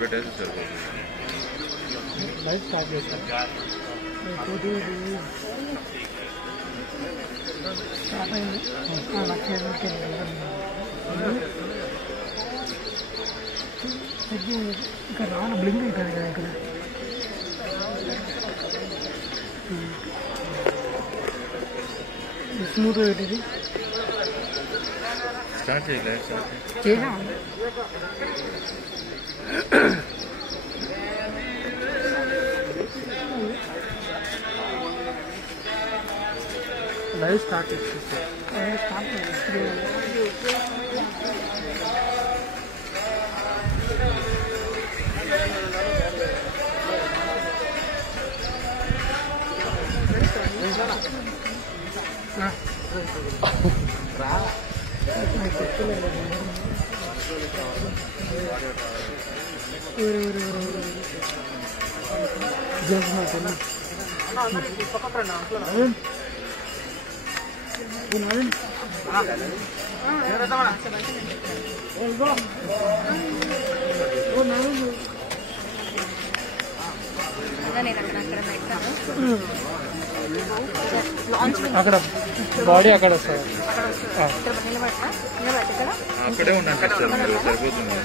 పెట్టేసి సరిపోతుంది. Live start చేస్తాను. స్టార్ట్ అయింది. ఇంకా రాను బ్లింక్ అవుతుంది కదా ఇక్కడ. స్మూత్ పెట్టేది స్టార్ట్ చేయలేదు. చేసా లైవ్ స్టార్ట్ అక్కడ బాడీ అక్కడ వస్తుంది. అక్కడే ఉండండి సార్, మీరు సరిపోతుంది.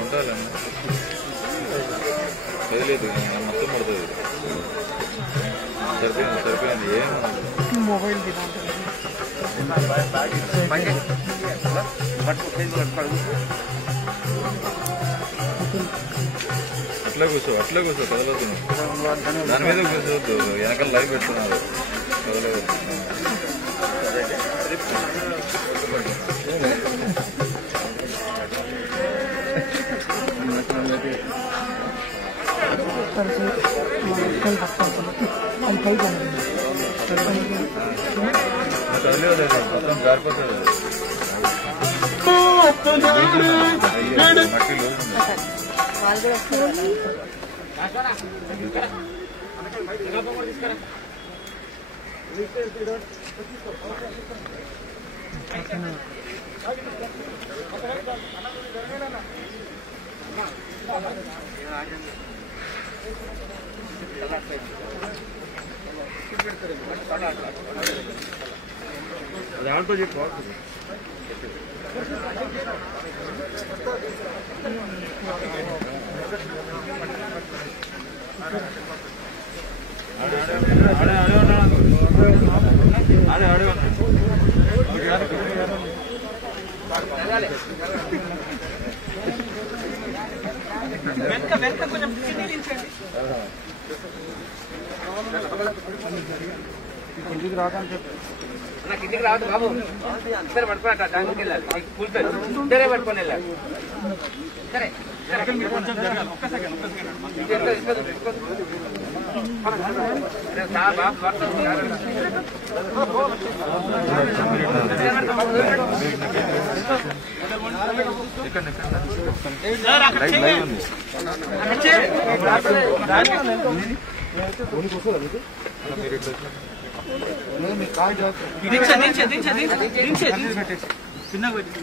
ఉండాలన్న వదిలేదు, మొత్తం పడుతుంది. సరిపోయింది సరిపోయింది. ఏం మొబైల్ అట్లా కూర్చో కదలదు. దాని మీద కూర్చోవద్దు, వెనకాల లైవ్ పెడుతున్నారు. కదలదు. అది పైకి కదలేదు, మొత్తం జారిపోతుంది. మట్టి దాంతో చెప్పు. ఇంటికి రావడానికి నాకు ఇంటికి రావద్దు బాబు, ఇద్దరు పడుకున్నట్టు దానికి వెళ్ళాలి. కూర్చొని ఇద్దరే పట్టుకొని వెళ్ళాలి. సరే చిన్నగా పెట్టి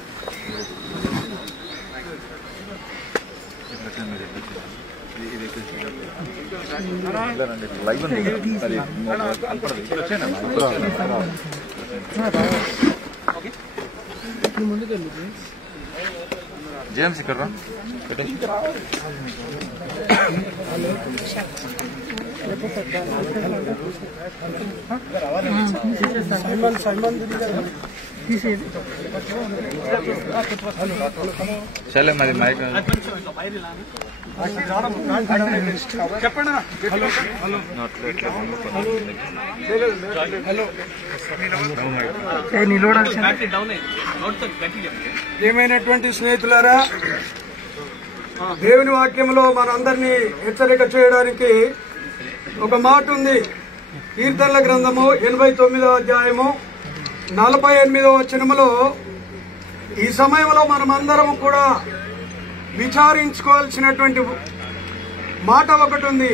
లైవ్ ఉంది అది కనపడదు. ఇప్పుడు వచ్చాను ముందుకెళ్ళి జేమ్స్ ఇక్కడ రా. చలే మరి మైక్ చెప్పండి. ఏమైనటువంటి స్నేహితులారా, దేవుని వాక్యంలో మనందరినీ హెచ్చరిక చేయడానికి ఒక మాట ఉంది. కీర్తనల గ్రంథము 89వ అధ్యాయము 48వ వచనములో ఈ సమయంలో మనమందరం కూడా విచారించుకోవాల్సినటువంటి మాట ఒకటి ఉంది.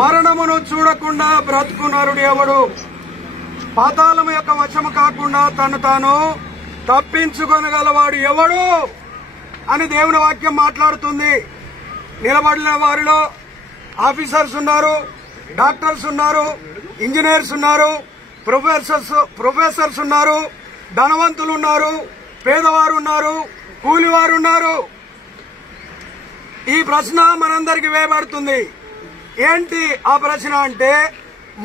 మరణమును చూడకుండా బ్రతుకు నరుడు ఎవడు? పాతాళము యొక్క వశము కాకుండా తను తాను తప్పించుకొనగలవాడు ఎవడు అని దేవుని వాక్యం మాట్లాడుతుంది. నిలబడిన వారిలో ఆఫీసర్స్ ఉన్నారు, డాక్టర్స్ ఉన్నారు, ఇంజనీర్స్ ఉన్నారు, ప్రొఫెసర్స్ ఉన్నారు, ధనవంతులు ఉన్నారు, పేదవారు ఉన్నారు, కూలివారు ఉన్నారు. ఈ ప్రశ్న మనందరికి వేయబడుతుంది. ఏంటి ఆ ప్రశ్న అంటే,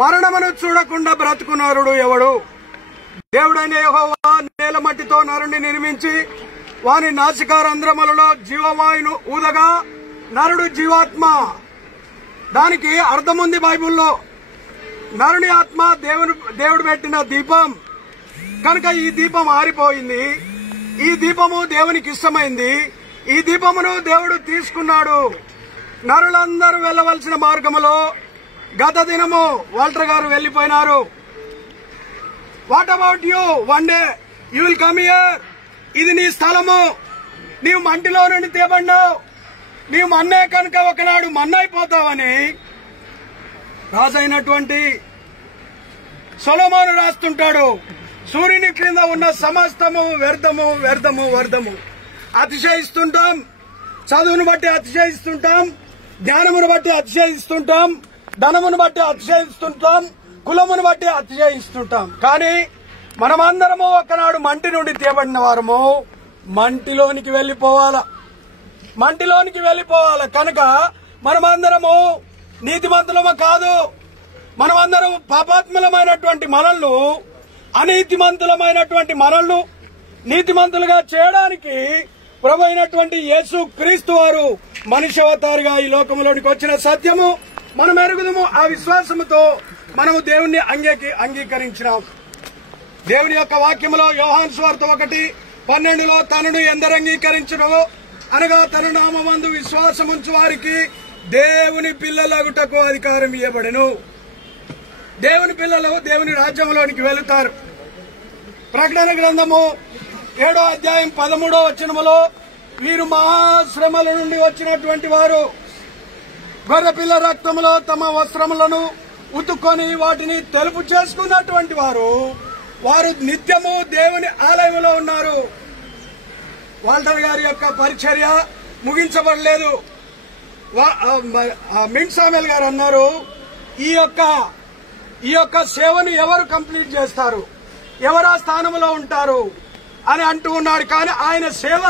మరణమును చూడకుండా బ్రతుకునరుడు ఎవడు? దేవుడైన యెహోవా నేల మట్టితో నరుని నిర్మించి వాని నాసికారంధ్రములలో జీవవాయును ఊదగా నరుడు జీవాత్మ. దానికి అర్థముంది బైబిల్లో. నరుని ఆత్మ దేవుడు పెట్టిన దీపం కనుక ఈ దీపం ఆరిపోయింది. ఈ దీపము దేవునికి ఇష్టమైంది. ఈ దీపమును దేవుడు తీసుకున్నాడు. నరులందరూ వెళ్లవలసిన మార్గములో గత దినము వాల్టర్ గారు వెళ్లిపోయినారు. What about you? One day you will come here. ఇది నీ స్థలము. నీవు మంటిలో నుండి తీయబడినావు. నీవు మన్నే కనుక ఒకనాడు మన్నైపోతావని రాజైనటువంటి సొలొమోను రాస్తుంటాడు. సూర్యుని క్రింద ఉన్న సమస్తము వ్యర్థము వ్యర్థము వ్యర్థము. అతిశయిస్తుంటాం, చదువును బట్టి అతిశయిస్తుంటాం, జ్ఞానమును బట్టి అతిశయిస్తుంటాం, ధనమును బట్టి అతిశయిస్తుంటాం, కులమును బట్టి అతిశయిస్తుంటాం. కానీ మనమందరము ఒకనాడు మంటి నుండి తీయబడిన వారము మంటిలోనికి వెళ్లిపోవాలా. మంటిలోనికి వెళ్లిపోవాలి కనుక మనమందరము నీతిమంతులము కాదు. మనమందరం పాపాత్ములమైనటువంటి మనల్ని, అనీతిమంతులమైనటువంటి మనల్ని నీతిమంతులుగా చేయడానికి ప్రభు అయినటువంటి యేసు క్రీస్తు వారు మనిషి అవతారుగా ఈ లోకంలోనికి వచ్చిన సత్యము మనం ఎరుగుదము. ఆ విశ్వాసముతో మనము దేవుణ్ణి అంగీకరించినాం. దేవుని యొక్క వాక్యములో యోహాను సువార్త 1:12 తనను ఎందరు అంగీకరించును అనగా తన నామమందు విశ్వాసముంచు వారికి దేవుని పిల్లలగుటకు అధికారం ఇవ్వబడెను. దేవుని పిల్లలు దేవుని రాజ్యంలోనికి వెళుతారు. ప్రకటన గ్రంథము 7వ అధ్యాయం 13వ వచనములో మీరు మహాశ్రమల నుండి వచ్చినటువంటి వారు గొర్రెపిల్ల రక్తములో తమ వస్త్రములను ఉతుక్కొని వాటిని తెలుపు చేసుకున్నటువంటి వారు నిత్యము దేవుని ఆలయంలో ఉన్నారు. వాల్టర్ గారి యొక్క పరిచర్య ముగించబడలేదు. మింట్సామెల్ గారు అన్నారు, ఈ యొక్క సేవను ఎవరు కంప్లీట్ చేస్తారు, ఎవరు ఆ స్థానంలో ఉంటారు అని అంటూ ఉన్నాడు. కానీ ఆయన సేవ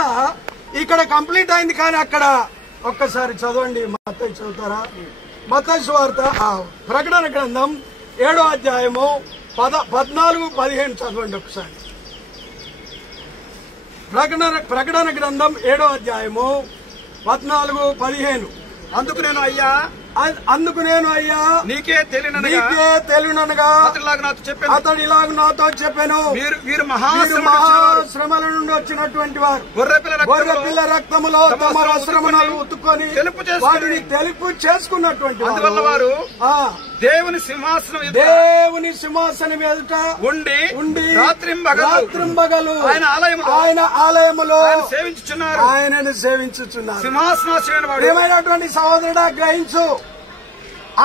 ఇక్కడ కంప్లీట్ అయింది. కానీ అక్కడ ఒక్కసారి చదవండి, మత్తయి చదువుతారా? మత్తయి సువార్త ప్రకటన గ్రంథం 7వ అధ్యాయము 14-15 చదవండి ఒకసారి. ప్రకటన గ్రంథం 7వ అధ్యాయము 14-15. అందుకు నేను అయ్యా నీకే తెలియనగా అతడు ఇలాగ నాతో చెప్పాను, వీరు మహాశ్రమల నుండి వచ్చినటువంటి వారు గొర్రెపిల్ల రక్తములో తమ వస్త్రములను ఉతుక్కొని వాటిని తెలుపు చేసుకున్నటువంటి వారు దేవుని సింహాసనం ఎదుట ఉండి రాత్రింబగలు ఆయన ఆలయములో ఆయనను సేవించుచున్నారు. సింహాసనం ఏమైనటువంటి సహోదరుడా గ్రహించు,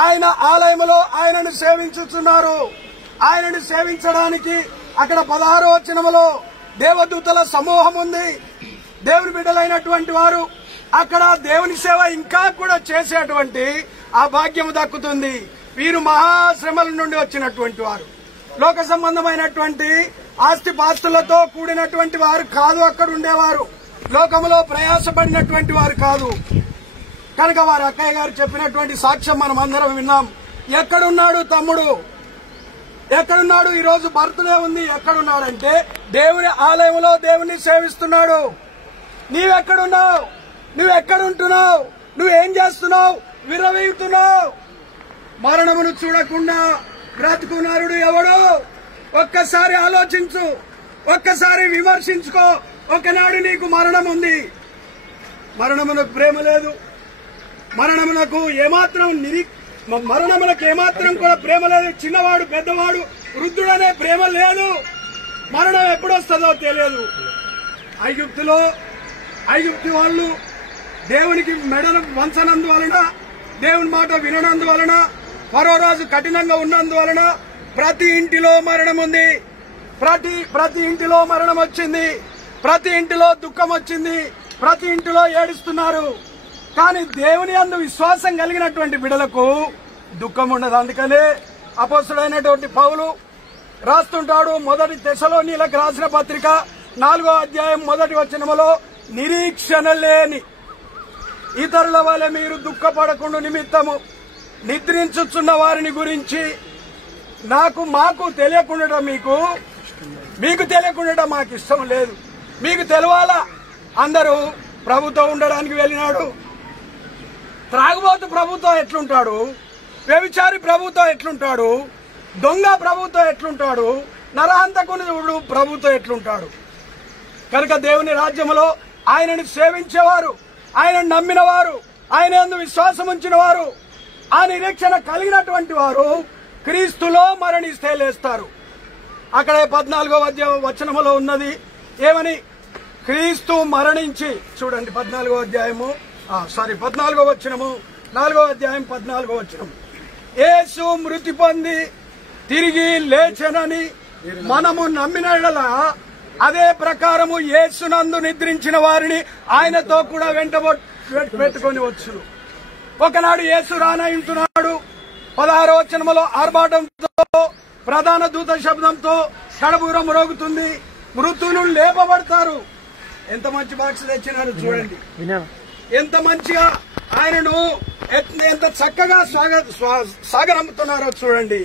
ఆయన ఆలయములో ఆయనను సేవించుచున్నారు. ఆయనను సేవించడానికి అక్కడ 16వ వచనములో దేవదూతల సమూహం ఉంది. దేవుని బిడ్డలైనటువంటి వారు అక్కడ దేవుని సేవ ఇంకా కూడా చేసేటువంటి ఆ భాగ్యం దక్కుతుంది. వీరు మహాశ్రమల నుండి వచ్చినటువంటి వారు, లోక సంబంధమైనటువంటి ఆస్తి పాస్తులతో కూడినటువంటి వారు కాదు. అక్కడ ఉండేవారు లోకంలో ప్రయాసపడినటువంటి వారు కాదు. కనుక వారి అక్కయ్య గారు చెప్పినటువంటి సాక్ష్యం మనం అందరం విన్నాం. ఎక్కడున్నాడు తమ్ముడు, ఎక్కడున్నాడు? ఈ రోజు బర్త్డే ఉంది, ఎక్కడున్నాడంటే దేవుని ఆలయంలో దేవుని సేవిస్తున్నాడు. నీవెక్కడున్నావు? నువ్వెక్కడుంటున్నావు? నువ్వేం చేస్తున్నావు? విరవీగుతున్నావు. మరణమును చూడకుండా బ్రతుకున్నారుడు ఎవడు? ఒక్కసారి ఆలోచించు, ఒక్కసారి విమర్శించుకో. ఒకనాడు నీకు మరణం ఉంది. మరణమునకు ప్రేమ లేదు. మరణమునకు ఏమాత్రం కూడా ప్రేమ లేదు. చిన్నవాడు, పెద్దవాడు, వృద్ధుడనే ప్రేమ లేదు. మరణం ఎప్పుడొస్తుందో తెలియదు. ఐగుప్తు వాళ్ళు దేవునికి మెడను వంచనందువలన, దేవుని మాట విననందువలన, ఫరో రాజు కఠినంగా ఉన్నందువలన ప్రతి ఇంటిలో మరణం ఉంది. ప్రతి ఇంటిలో మరణం వచ్చింది. ప్రతి ఇంటిలో దుఃఖం వచ్చింది. ప్రతి ఇంటిలో ఏడుస్తున్నారు. కానీ దేవుని యందు విశ్వాసం కలిగినటువంటి బిడ్డలకు దుఃఖం ఉండదు. అందుకనే అపోస్తలుడైనటువంటి పౌలు రాస్తుంటాడు, మొదటి తెస్సలోనీయులకు రాసిన పత్రిక 4వ అధ్యాయం 1వ వచనములో, నిరీక్షణ లేని ఇతరుల వలె మీరు దుఃఖపడకుండా నిమిత్తము నిద్రించుచున్న వారిని గురించి మాకు తెలియకుండా మీకు తెలియకుండా మాకు ఇష్టం లేదు. మీకు తెలవాలా? అందరూ ప్రభుతో ఉండడానికి వెళ్ళినాడు. త్రాగుబోతు ప్రభుతో ఎట్లుంటాడు? వ్యభిచారి ప్రభుతో ఎట్లుంటాడు? దొంగ ప్రభుతో ఎట్లుంటాడు? నరహంతకుడు ప్రభుతో ఎట్లుంటాడు? కనుక దేవుని రాజ్యంలో ఆయనను సేవించేవారు, ఆయనను నమ్మిన వారు, ఆయన యందు విశ్వాసం ఉంచిన వారు, ఆ నిరీక్షణ కలిగినటువంటి వారు క్రీస్తులో మరణిస్తే లేస్తారు. అక్కడే 14వ వచనములో ఉన్నది ఏమని? క్రీస్తు మరణించి, చూడండి 14వ వచనము, 4వ అధ్యాయం 14వ వచనం. యేసు మృతి పొంది తిరిగి లేచెనని మనము నమ్మిన యెడల అదే ప్రకారము యేసునందు నిద్రించిన వారిని ఆయనతో కూడా పెట్టుకొని వచ్చును. ఒకనాడు యేసు రానయుంటున్నాడు. 16వ వచనములో ఆర్భాటంతో, ప్రధాన దూత శబ్దంతో కడబూరం మ్రోగుతుంది. మృతులు లేపబడతారు. ఎంత మంచి బాక్స్ తెచ్చినారు చూడండి. ఎంత మంచిగా ఆయనను ఎంత చక్కగా సాగనంపుతున్నారో చూడండి.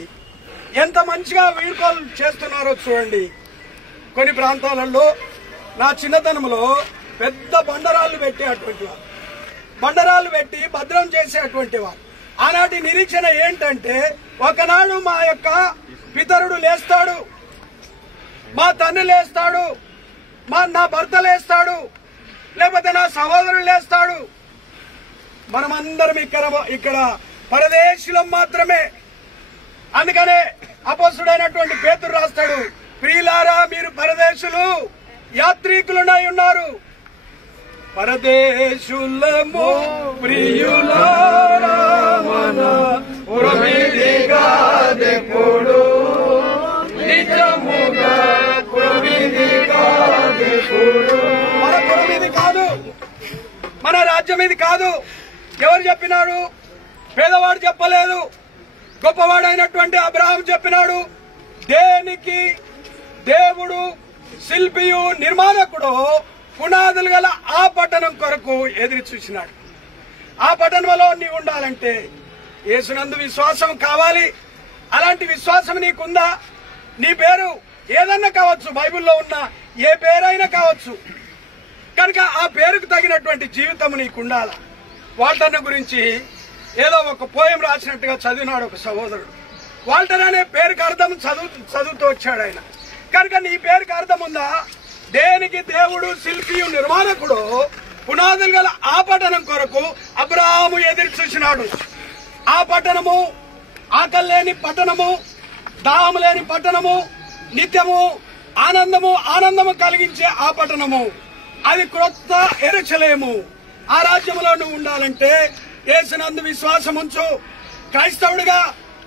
ఎంత మంచిగా వీడ్కోలు చేస్తున్నారో చూడండి. కొన్ని ప్రాంతాలలో నా చిన్నతనంలో పెద్ద బండరాళ్లు పెట్టేటువంటి వారు, బండరాళ్లు పెట్టి భద్రం చేసేటువంటి వారు. ఆనాటి నిరీక్షణ ఏంటంటే, ఒకనాడు మా యొక్క పితరుడు లేస్తాడు, మా తండ్రి లేస్తాడు, నా భర్త లేస్తాడు, లేకపోతే నా సహోదరుడు లేస్తాడు. మనమందరం ఇక్కడ పరదేశులం మాత్రమే. అందుకనే అపోస్తుడైనటువంటి పేతురు రాస్తాడు, ప్రియులారా మీరు పరదేశులు, యాత్రికులునై ఉన్నారు. పరదేశులము ప్రియులారా మన పురమిదిగాదెప్పుడు, నిజముగా పురమిదిగాదెప్పుడు. మన పురమిది కాదు, మన రాజ్యం ఇది కాదు. ఎవరు చెప్పినాడు? పేదవాడు చెప్పలేదు, గొప్పవాడైనటువంటి అబ్రహాం చెప్పినాడు. దేనికి దేవుడు శిల్పియు నిర్మాణకుడు పునాదులు గల ఆ పట్టణం కొరకు ఎదురు చూసినాడు. ఆ పట్టణంలో నీవు ఉండాలంటే యేసునందు విశ్వాసం కావాలి. అలాంటి విశ్వాసం నీకుందా? నీ పేరు ఏదన్నా కావచ్చు, బైబిల్లో ఉన్న ఏ పేరైనా కావచ్చు. కనుక ఆ పేరుకు తగినటువంటి జీవితం నీకుండాల. వాల్టర్ గురించి ఏదో ఒక పోయం రాసినట్టుగా చదివినాడు ఒక సహోదరుడు. వాల్టర్ అనే పేరుకి అర్థం చదువుతూ వచ్చాడు ఆయన. కనుక నీ పేరుకి అర్థం ఉందా? దేనికి దేవుడు శిల్పియు నిర్మాణకుడు పునాదులు గల ఆ పట్టణం కొరకు అబ్రహాము ఎదురు చూసినాడు. ఆ పట్టణము ఆకలి లేని పట్టణము, దాహము లేని పట్టణము, నిత్యము ఆనందము కలిగించే ఆ పట్టణము. అది క్రొత్త యెరూషలేము. ఆ రాజ్యంలో నువ్వు ఉండాలంటే యేసునందు విశ్వాసం ఉంచు. క్రైస్తవుడిగా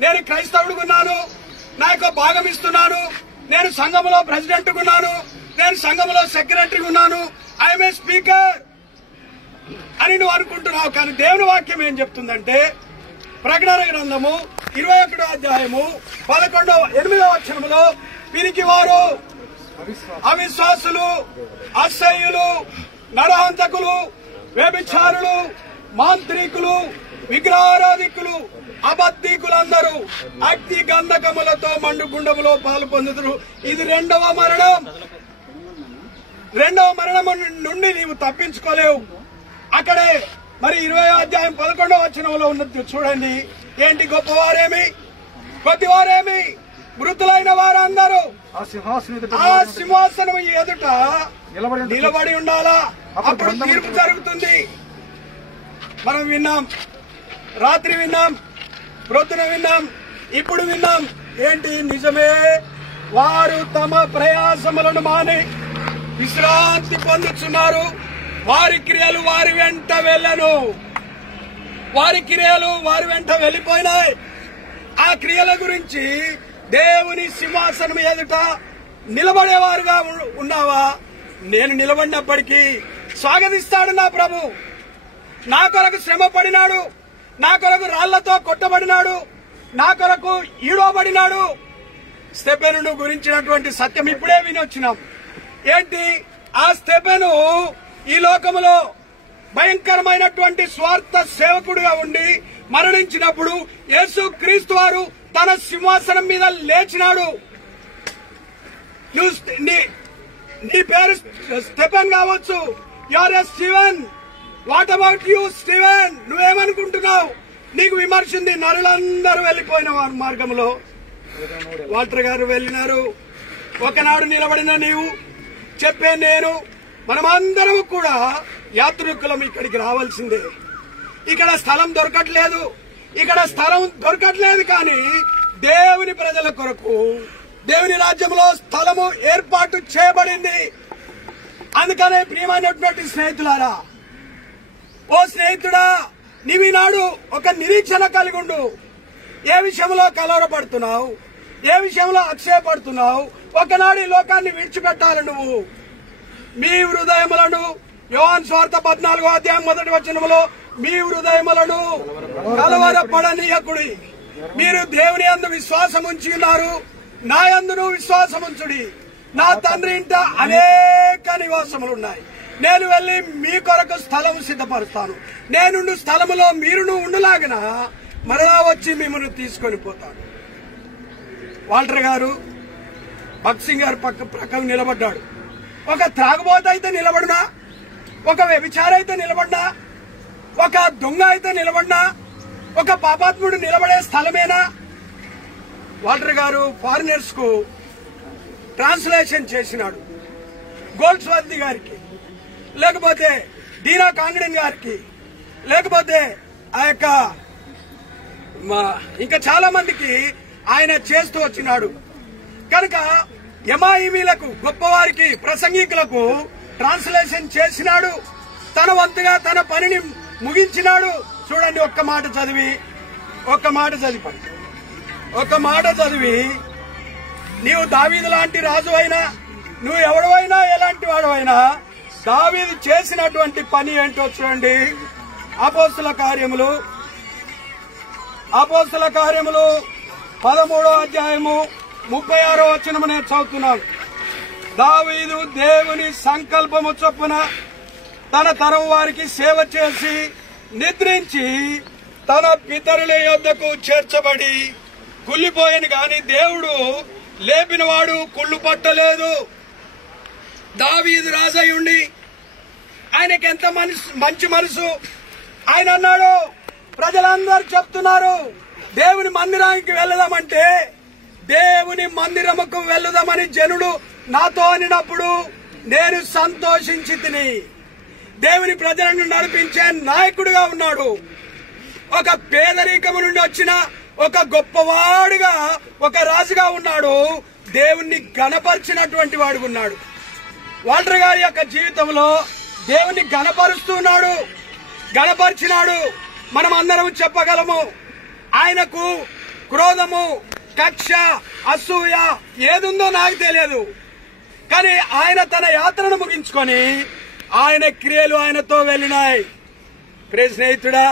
నేను క్రైస్తవుడుగున్నాను, నా యొక్క భాగం ఇస్తున్నాను, నేను సంఘములో ప్రెసిడెంట్ ఉన్నాను, నేను సంఘములో సెక్రటరీ ఉన్నాను, ఐఎమ్ ఏ స్పీకర్, అని నువ్వు అనుకుంటున్నావు. కానీ దేవుని వాక్యం ఏం చెప్తుందంటే ప్రకటన గ్రంథము 21వ అధ్యాయము 8వ వచనములో వీరికి వారు అవిశ్వాసులు, అసహ్యులు, నరహంతకులు, వ్యభిచారులు, మాంత్రికులు, విగ్రహారాధికులు, అబద్ధికులందరూ అగ్ని గంధకములతో మండుగుండములో పాలు పొందుతురు. ఇది రెండవ మరణం. రెండవ మరణం నుండి నీవు తప్పించుకోలేవు. అక్కడే మరి 20వ అధ్యాయం 11వ వచనంలో ఉన్నది చూడండి. ఏంటి? గొప్పవారేమి, కొద్దివారేమి, మృతులైన వారందరూ ఆ సింహాసనం ఎదుట నిలబడి ఉండాలా. అప్పుడు తీర్పు జరుగుతుంది. మనం విన్నాం, రాత్రి విన్నాం, ప్రొద్దున విన్నాం, ఇప్పుడు విన్నాం. ఏంటి? నిజమే. వారు తమ ప్రయాసములను మాని విశ్రాంతి పొందుతున్నారు. వారి క్రియలు వారి వెంట వెళ్ళను. వారి క్రియలు వారి వెంట వెళ్లిపోయినాయి. ఆ క్రియల గురించి దేవుని సింహాసనం ఎదుట నిలబడేవారుగా ఉన్నావా? నేను నిలబడినప్పటికీ స్వాగతిస్తాడు నా ప్రభు. నా కొరకు శ్రమ పడినాడు, నా కొరకు రాళ్లతో కొట్టబడినాడు, నా కొరకు ఈడవబడినాడు. స్టెఫెనును గురించినటువంటి సత్యం ఇప్పుడే వినొచ్చినాం. ఏంటి? ఆ స్టెఫెను ఈ లోకములో భయంకరమైనటువంటి స్వార్థ సేవకుడుగా ఉండి మరణించినప్పుడు యేసు క్రీస్తు వారు తన సింహాసనం మీద లేచినాడు. నీ పేరు స్టెఫెన్ కావచ్చు, you're a Steven. What about you Steven? నువ్వేమనుకుంటున్నావు? నీకు విమర్శ ఉంది. నరులందరూ వెళ్లిపోయిన వారి మార్గంలో వాల్టర్ గారు వెళ్లినారు. ఒకనాడు నిలబడిన నీవు, చెప్పే నేను, మనమందరం కూడా యాత్రికులం ఇక్కడికి రావాల్సిందే. ఇక్కడ స్థలం దొరకట్లేదు, ఇక్కడ స్థలం దొరకట్లేదు. కానీ దేవుని ప్రజల కొరకు దేవుని రాజ్యంలో స్థలము ఏర్పాటు చేయబడింది. అందుకనే ప్రియమైనటువంటి స్నేహితులారా, ఓ స్నేహితుడా, నీవినాడు ఒక నిరీక్షణ కలిగి ఉండు. ఏ విషయంలో కలవరపడుతున్నావు, ఏ విషయంలో అక్షయపడుతున్నావు? ఒకనాడు ఈ లోకాన్ని విడిచిపెట్టాలి నువ్వు. మీ హృదయములను, యోహాను సువార్త 14వ అధ్యాయం 1వ వచనములో, మీ హృదయములను కలవరపడనీయకుడి. మీరు దేవుని యందు విశ్వాసం ఉంచి ఉన్నారు, నా యందును విశ్వాసం ఉంచుడి. నా తండ్రి ఇంట అనేక నివాసములున్నాయి. నేను వెళ్లి మీ కొరకు స్థలం సిద్ధపరుస్తాను. నేనుండు స్థలములో మీరును ఉండులాగిన మరలా వచ్చి మిమ్మల్ని తీసుకొని పోతాను. వాల్టర్ గారు భగత్ సింగ్ గారు ప్రక్కన నిలబడ్డాడు. ఒక త్రాగుబోతు అయితే నిలబడినా, ఒక వ్యభిచారి అయితే నిలబడినా, ఒక దొంగ అయితే నిలబడినా, ఒక పాపాత్ముడు నిలబడే స్థలమేనా? వాల్టర్ గారు ఫారినర్స్ కు ట్రాన్స్లేషన్ చేసినాడు. గోల్డ్స్వర్త్ గారికి, లేకపోతే డీనా కాంగ్రెన్ గారికి, లేకపోతే ఆ యొక్క ఇంకా చాలా మందికి ఆయన చేస్తూ వచ్చినాడు. కనుక ఎమాయిమీలకు, గొప్పవారికి, ప్రసంగికులకు ట్రాన్స్లేషన్ చేసినాడు. తన వంతుగా తన పనిని ముగించినాడు. చూడండి, ఒక్క మాట చదివి నీవు దావీదు లాంటి రాజు అయినా, నువ్వు ఎవడవైనా, ఎలాంటి వాడవైనా, దావీదు చేసినటువంటి పని ఏంటో చూడండి. అపోస్తల కార్యములు 13వ అధ్యాయము 36వ వచనము నేను చదువుతున్నాను. దావీదు దేవుని సంకల్పము చొప్పున తన తరం వారికి సేవ చేసి నిద్రించి తన పితరుల యొద్దకు చేర్చబడి కుళ్ళిపోయాను గాని దేవుడు లేపినవాడు కుళ్ళు పట్టలేదు. దావీదు రాజయ్యుండి ఆయనకెంత మంచి మనసు. ఆయన అన్నాడు, ప్రజలందరూ చెప్తున్నారు దేవుని మందిరానికి వెళ్దామంటే, దేవుని మందిరముకు వెళ్దామని జనుడు నాతో అనినప్పుడు నేను సంతోషించి తిని. దేవుని ప్రజలను నడిపించే నాయకుడిగా ఉన్నాడు. ఒక పేదరికము నుండి వచ్చిన ఒక గొప్పవాడుగా, ఒక రాజుగా ఉన్నాడు. దేవుణ్ణి గణపరిచినటువంటి వాడుగా ఉన్నాడు. వాల్టర్ గారి యొక్క జీవితంలో దేవుణ్ణి గణపరిచినాడు. మనం అందరం చెప్పగలము, ఆయనకు క్రోధము, కక్ష, అసూయ ఏదుందో నాకు తెలియదు. కానీ ఆయన తన యాత్రను ముగించుకొని ఆయన క్రియలు ఆయనతో వెళ్లినాయి. ప్రియ స్నేహితుడా,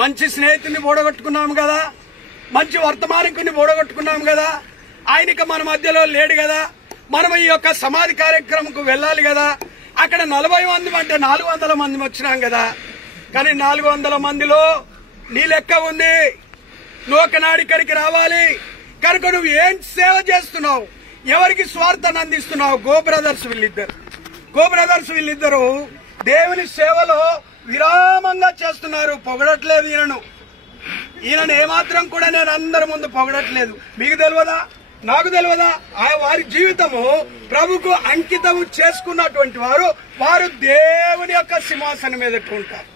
మంచి స్నేహితుడిని ఓడగొట్టుకున్నాం కదా, మంచి వర్తమానికుడిని ఓడగొట్టుకున్నాం కదా, ఆయనకి మన మధ్యలో లేడు కదా. మనం ఈ యొక్క సమాధి కార్యక్రమంకు వెళ్ళాలి కదా. అక్కడ 40 మంది అంటే 400 మంది వచ్చినాం కదా. కానీ 400 మందిలో నీ లెక్క ఉంది. నువ్వు ఒకనాడు ఇక్కడికి రావాలి కనుక నువ్వు ఏం సేవ చేస్తున్నావు, ఎవరికి స్వార్థాన్ని అందిస్తున్నావు? గో బ్రదర్స్ వీళ్ళిద్దరు దేవుని సేవలో విరామంగా చేస్తున్నారు. పొగడట్లేదు ఈయనను ఏమాత్రం కూడా నేను అందరి ముందు పొగడట్లేదు. మీకు తెలియదా, నాకు తెలియదా? వారి జీవితము ప్రభుకు అంకితము చేసుకున్నటువంటి వారు దేవుని యొక్క సింహాసనం మీద ఉంటారు.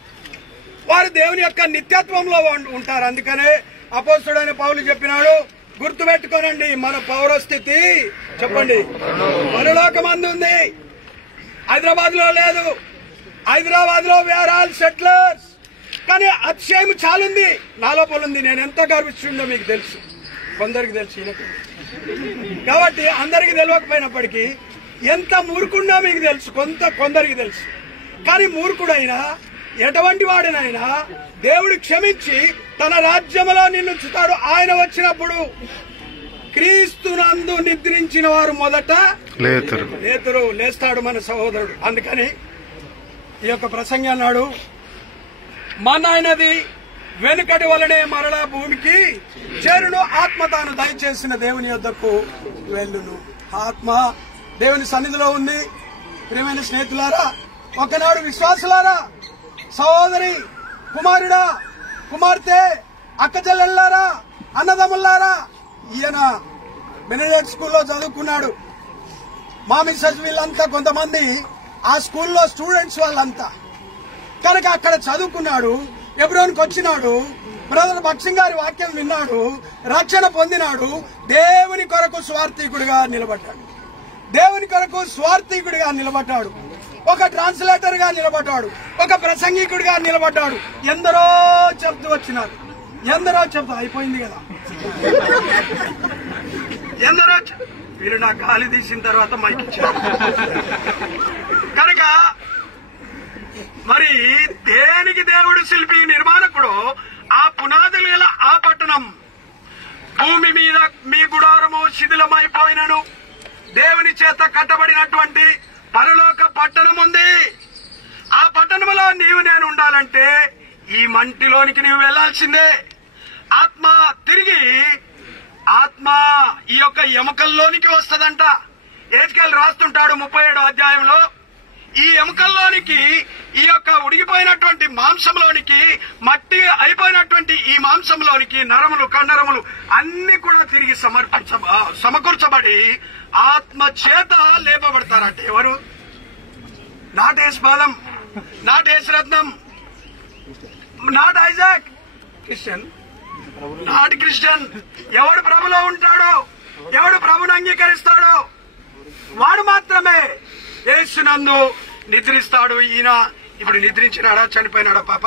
వారు దేవుని యొక్క నిత్యత్వంలో ఉంటారు. అందుకనే అపోస్తుడైన పౌలు చెప్పినాడు, గుర్తుపెట్టుకోనండి, మన పౌరస్థితి చెప్పండి పరలోకమందు ఉంది, హైదరాబాద్ లో లేదు. హైదరాబాద్ లో వేర్ ఆల్ సెటిలర్స్. కానీ అతిశయం చాలుంది, నా లోపల ఉంది. నేను ఎంత గర్విస్తుందో మీకు తెలుసు, కొందరికి తెలుసు. కాబట్టి అందరికి తెలియకపోయినప్పటికీ ఎంత మూర్ఖుండో మీకు తెలుసు, కొందరికి తెలుసు. కానీ మూర్ఖుడైనా ఎటువంటి వాడినైనా దేవుడు క్షమించి తన రాజ్యములో నిన్నుంచుతాడు. ఆయన వచ్చినప్పుడు క్రీస్తునందు నిద్రించిన వారు మొదట లేస్తాడు మన సహోదరుడు. అందుకని ఈ యొక్క ప్రసంగి అన్నాడు, మనైనది వెనుకటి వలనే మరలా భూమికి చేరును, ఆత్మ తాను దయచేసిన దేవుని యొద్దకు వెళ్ళును. ఆత్మ దేవుని సన్నిధిలో ఉంది. ప్రియమైన స్నేహితులారా, ఒకనాడు విశ్వాసులారా, సహోదరి, కుమారుడా, కుమార్తె, అక్క చెల్లెళ్ళారా, అన్నదమ్ములారా, ఈయన బెనెడిక్ట్ స్కూల్లో చదువుకున్నాడు. మా మిస్సెస్ వీళ్ళంతా కొంతమంది ఆ స్కూల్లో స్టూడెంట్స్ వాళ్ళంతా కనుక అక్కడ చదువుకున్నాడు. ఎబ్రోన్కి వచ్చినాడు. బ్రదర్ భక్సింగ్ గారి వాక్యం విన్నాడు, రక్షణ పొందినాడు. దేవుని కొరకు స్వార్థికుడిగా నిలబడ్డాడు. ఒక ట్రాన్స్లేటర్ గా నిలబడ్డాడు, ఒక ప్రసంగికుడిగా నిలబడ్డాడు. ఎందరో చెప్తూ వచ్చినారు, అయిపోయింది కదా. ఎందరో వీళ్ళు నా గాలి తీసిన తర్వాత మైక్ ఇచ్చారు కనుక మరి దేనికి దేవుడు శిల్పి నిర్మాణకుడు, ఆ పునాదులు గల ఆ పట్టణం భూమి మీద మీ గుడారము శిథిలమైపోయినను దేవుని చేత కట్టబడినటువంటి పరలోక పట్టణం ఉంది. ఆ పట్టణంలో నీవు నేను ఉండాలంటే ఈ మంటిలోనికి నీవు వెళ్లాల్సిందే. ఆత్మ ఈ యొక్క ఎముకల్లోనికి వస్తదంట. ఎహెజ్కేలు రాస్తుంటాడు 37వ అధ్యాయంలో, ఈ ఎముకల్లోనికి, ఈ యొక్క ఉడిగిపోయినటువంటి మాంసంలోనికి, మట్టి అయిపోయినటువంటి ఈ మాంసంలోనికి నరములు, కండరములు అన్ని కూడా తిరిగి సమకూర్చబడి ఆత్మ చేత లేపబడతారంటే ఎవరు? Not Yesupadam, not Yesuratnam, not Isaac, not Christian. ఎవడు ప్రభులో ఉంటాడో, ఎవడు ప్రభుని అంగీకరిస్తాడో వాడు మాత్రమే యేసునందు నిద్రిస్తాడు. ఈయన ఇప్పుడు నిద్రించినాడా, చనిపోయినాడా? పాప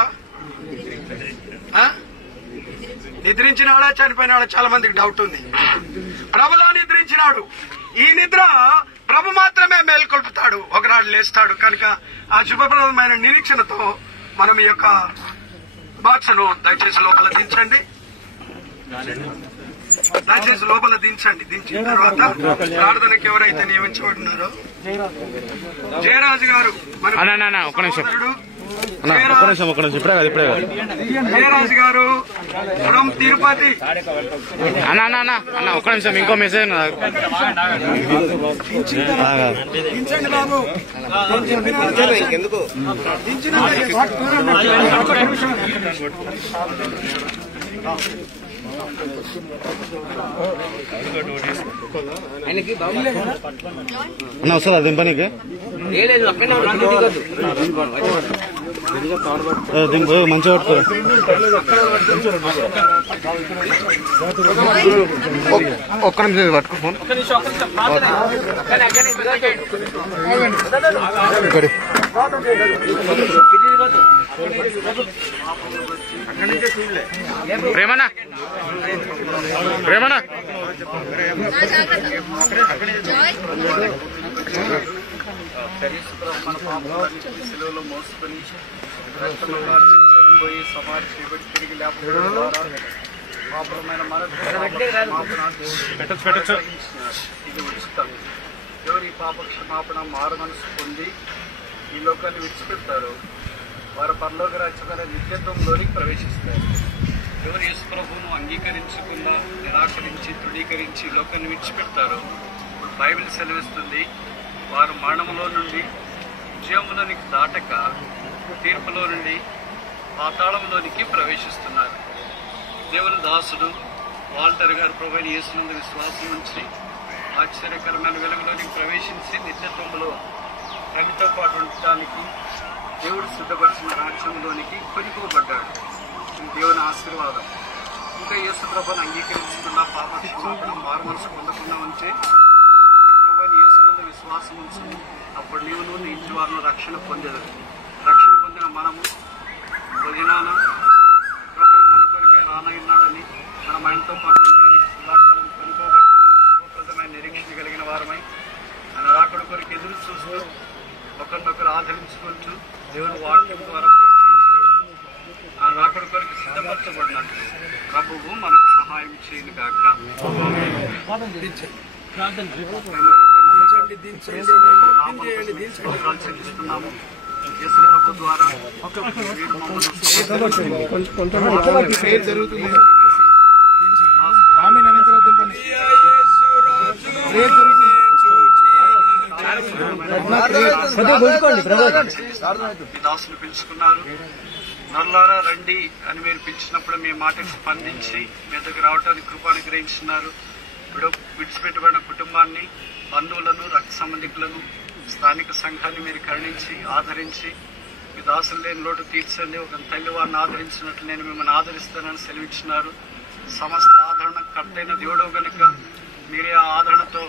నిద్రించినాడా, చనిపోయినాడా? చాలా మందికి డౌట్ ఉంది. ప్రభులో నిద్రించినాడు. ఈ నిద్ర ప్రభు మాత్రమే మేల్కొల్పుతాడు, ఒకనాడు లేస్తాడు. కనుక ఆ శుభప్రదమైన నిరీక్షణతో మనం ఈ యొక్క బాక్స్ను దయచేసి లోపల దించండి. దించిన తర్వాత ప్రార్థనకి ఎవరైతే నియమించబడినారో జయరాజు గారు, జయరాజు గారు ఫ్రమ్ తిరుపతి. ఒక్క నిమిషం, ఇంకో మెసేజ్ దించండి బాబు. వస్తుందా దింపనీకి? మంచిగా పట్టుకో. ఒక్క నిమిషం పట్టుకో ఫోన్. ప్రేమనా మన పాపాలన్నింటినీ సెలవులో మోసుకొని రక్తంలో పోయి సమాధి చేయబడి తిరిగి లేకపోవడం ద్వారా పాపమైన ఇది ఉచితం. ఎవరు ఈ పాప క్షమాపణ మారు మనసు పొంది ఈ లోకాన్ని విడిచిపెడతారో వారు పరలోక రాజ్యమైన నిత్యత్వంలోనికి ప్రవేశిస్తారు. ఎవరు యేసు ప్రభువును అంగీకరించకుండా నిరాకరించి తృణీకరించి లోకాన్ని విడిచిపెడతారో బైబిల్ సెలవిస్తుంది వారు మరణంలో నుండి జీవములోనికి దాటక తీర్పులో నుండి పాతాళంలోనికి ప్రవేశిస్తున్నారు. దేవుని దాసుడు వాల్టర్ గారు ప్రభువైన యేసునందు విశ్వాసం ఉంచి ఆశ్చర్యకరమైన వెలుగులోనికి ప్రవేశించి నిత్యత్వంలో తనతో పాటు ఉండటానికి దేవుడు సిద్ధపరిచిన రాజ్యంలోనికి కొనుకోబడ్డాడు. దేవుని ఆశీర్వాదం. ఇంకా యేసు ప్రభువును అంగీకరించకుండా పాప క్షమాపణ మారు మనసు పొందకుండా ఉంటే ప్రభువైన యేసునందు విశ్వాసం ఉంచు. అప్పుడు నీవును నీ ఇంటి వారిలో రక్షణ పొందేది. రక్షణ పొందిన మనము భోజనాన ప్రభు మన కొరికే రానయ్యున్నాడని మనం ఆయనతో పాటు ఉండడానికి సదాకాలం కొనుకోబడ్డామని శుభప్రదమైన నిరీక్షణ కలిగిన వారమై ఆయన రాకడ కొరకు ఎదురు చూస్తూ ఒకరినొకరు ఆదరించుకుంటూ దేవుని వాక్యం ద్వారా ప్రోత్సహించడం ఆ రాకడ కొరకు సిద్ధపరచబడినట్లు ప్రభువు మనకు సహాయం చేయను గాక. చెల్లిస్తున్నాము యేసు ప్రభు ద్వారా దాసులు పిలుచుకున్నారు. నల్లారా రండి అని మీరు పిలిచినప్పుడు మీ మాటకు స్పందించి మీ దగ్గర రావడానికి కృప అనుగ్రహించున్నారు. విడిచిపెట్టబడిన కుటుంబాన్ని, బంధువులను, రక్త సంబంధికులను, స్థానిక సంఘాన్ని మీరు కరుణించి ఆదరించి మీ దాసులు లేని లోటు తీర్చండి. ఒక తల్లి వారిని ఆదరించినట్లు నేను మిమ్మల్ని ఆదరిస్తానని సెలవిచ్చినారు. సమస్త ఆదరణ కర్తైన దేవుడు గనుక మీరే ఆ ఆదరణతో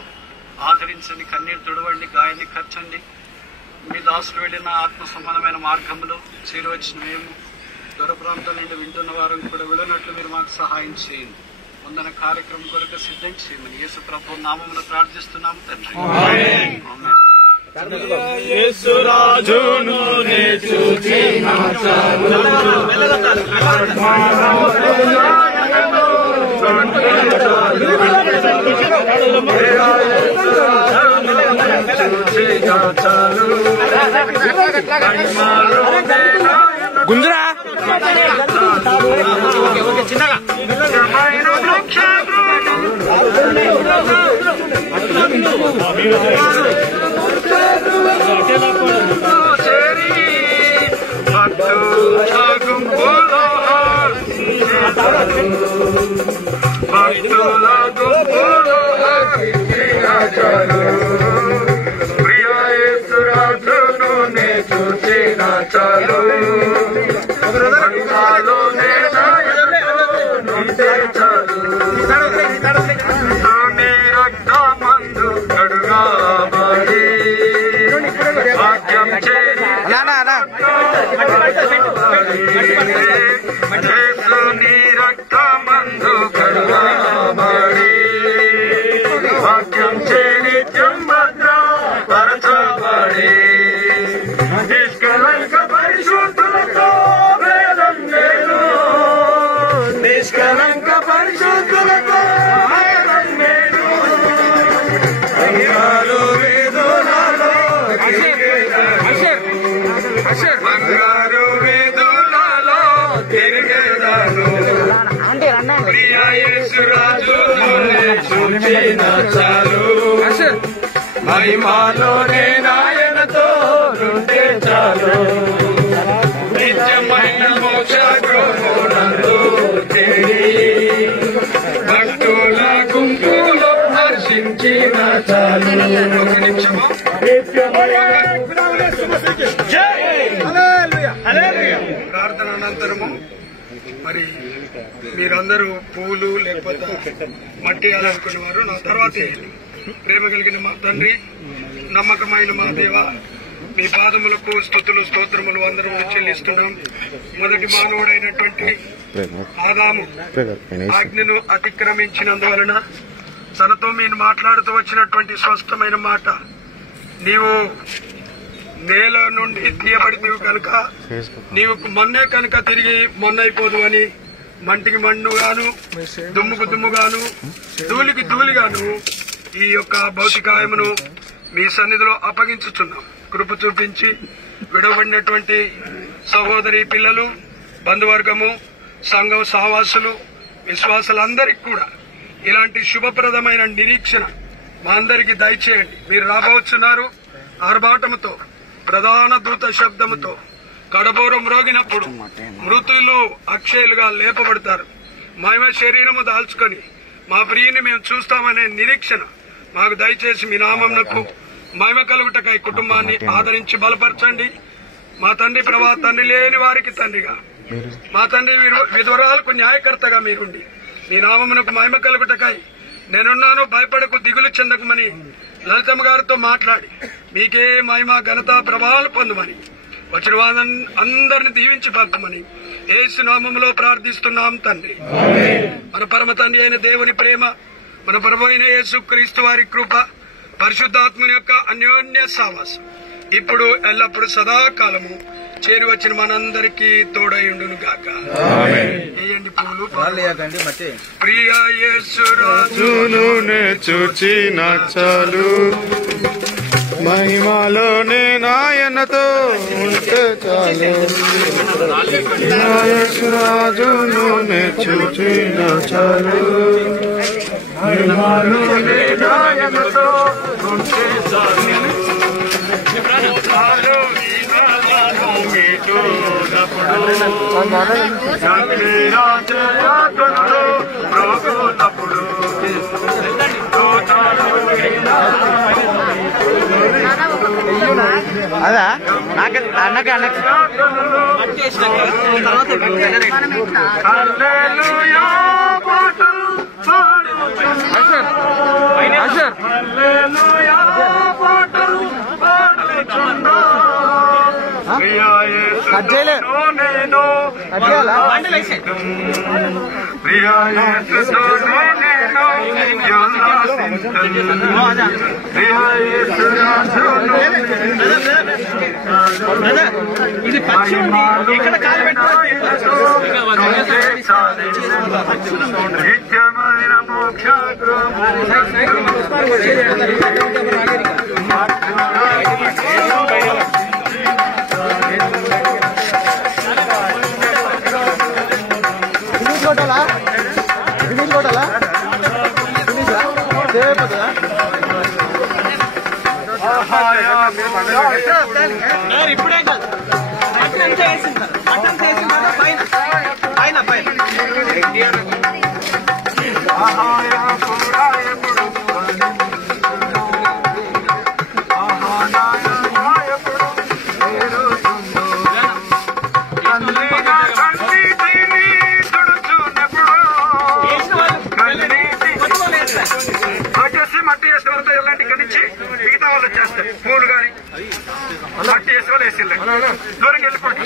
ఆదరించండి, కన్నీరు తుడవండి, గాయాన్ని ఖర్చండి. మీ దాసులు వెళ్లిన ఆత్మ సంబంధమైన మార్గంలో చేరువచ్చిన మేము దూర ప్రాంతాల నుండి వింటున్న వారు కూడా వెళ్ళినట్లు మీరు మాకు సహాయం చేయండి. ముందన కార్యక్రమం కొరకు సిద్ధం చేయమని యేసు ప్రభు నామమున ప్రార్థిస్తున్నాము తండ్రి. గుంజరా చిన్నగా మహిమాలోనే నాయనతో ఉంటే చాలు నిత్యమైన మోక్ష గృహమునందు చేరి భక్తుల గుంపులో హర్షించిన చాలు. ప్రార్థన అనంతరము మరి మీరందరూ పూలు లేకపోతే మట్టి వేయాలనుకునేవారు నా తర్వాత ప్రేమ కలిగిన మా తండ్రి, నమ్మకమైన మా దేవ, మీ పాదములకు స్తుతులు స్తోత్రములు అందరం చెల్లిస్తున్నాం. మొదటి మానవుడైనటువంటి ఆదాము ఆజ్ఞను అతిక్రమించినందువలన తనతో మీరు మాట్లాడుతూ వచ్చినటువంటి స్పష్టమైన మాట, నీవు నేల నుండి తీయబడితివి కనుక నీవు మొన్నే కనుక తిరిగి మొన్నైపోదు అని మంటికి మన్నుగాను దుమ్ముకు దుమ్ముగాను ధూళికి ధూళిగాను ఈ యొక్క భౌతికాయమును మీ సన్నిధిలో అప్పగించుచున్నాం. కృప చూపించి విడవబడినటువంటి సహోదరి పిల్లలు, బంధువర్గము, సంఘం సహవాసులు, విశ్వాసులందరికీ కూడా ఇలాంటి శుభప్రదమైన నిరీక్షణ మా అందరికీ దయచేయండి. మీరు రాబోతున్నారు. ఆర్భాటముతో ప్రధాన దూత శబ్దముతో కడబోరం మ్రోగినప్పుడు మృతులు అక్షయులుగా లేపబడతారు. మహిమ శరీరము దాల్చుకొని మా ప్రియుని మేము చూస్తామనే నిరీక్షణ మాకు దయచేసి మీ నామమునకు మహిమ కలుగుటకై కుటుంబాన్ని ఆదరించి బలపరచండి. మా తండ్రి ప్రభా, తండ్రి లేని వారికి తండ్రిగా, మా తండ్రి విధవరాలకు న్యాయకర్తగా మీరుండి మీ నామమునకు మహిమ కలుగుటకై నేనున్నాను, భయపడకు, దిగులు చెందకమని లలితమ్మ గారితో మాట్లాడి మీకే మహిమ ఘనత ప్రభావాలు పొందమని వచ్చిన అందరిని దీవించి పంపమని యేసు నామములో ప్రార్థిస్తున్నాం తండ్రి. మన పరమ తండ్రి అయిన దేవుని ప్రేమ, మన ప్రభు అయిన యేసు క్రీస్తు వారి కృప, పరిశుద్ధాత్మని యొక్క అన్యోన్య సావాసం ఇప్పుడు ఎల్లప్పుడు సదాకాలము చేరి వచ్చిన మనందరికీ తోడయుండును గాక. వేయండి పూలు. ప్రియ యేసు రాజును చూచిన చాలు, మహిమలోనే నాయనతో ఉంటే చాలు. యేసు రాజును చూచిన చాలు, మహిమలోనే నాయనతో ఉంటే చాలు. అదా నాకు అన్నకి అన్నకి ఇది పచ్చి ఇక్కడ కాలు నిత్యమైన మోక్ష ఇప్పుడే కాదు అటెం చేసిన పైన పైన పైన మట్టి వేసిన వాళ్ళతో ఎలాంటి కనిచ్చి మిగతా వాళ్ళు చేస్తారు. పూలు కానీ మట్టి వేసి వాళ్ళు వేసి దూరం వెళ్ళిపోండి.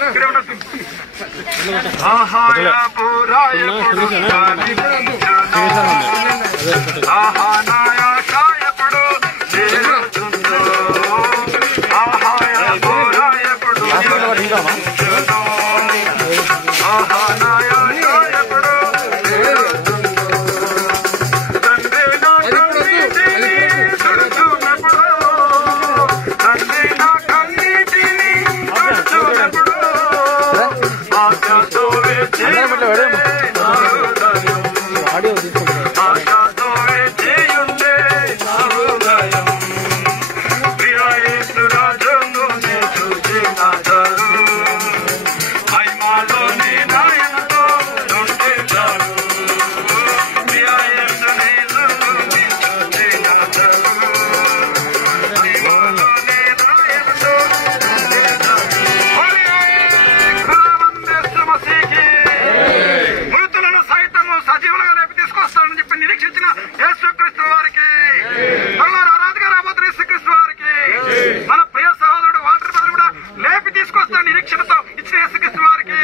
నిరీక్షణతో ఇచ్చిన యేసుక్రీస్తు వారికి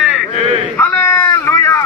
హల్లెలూయా.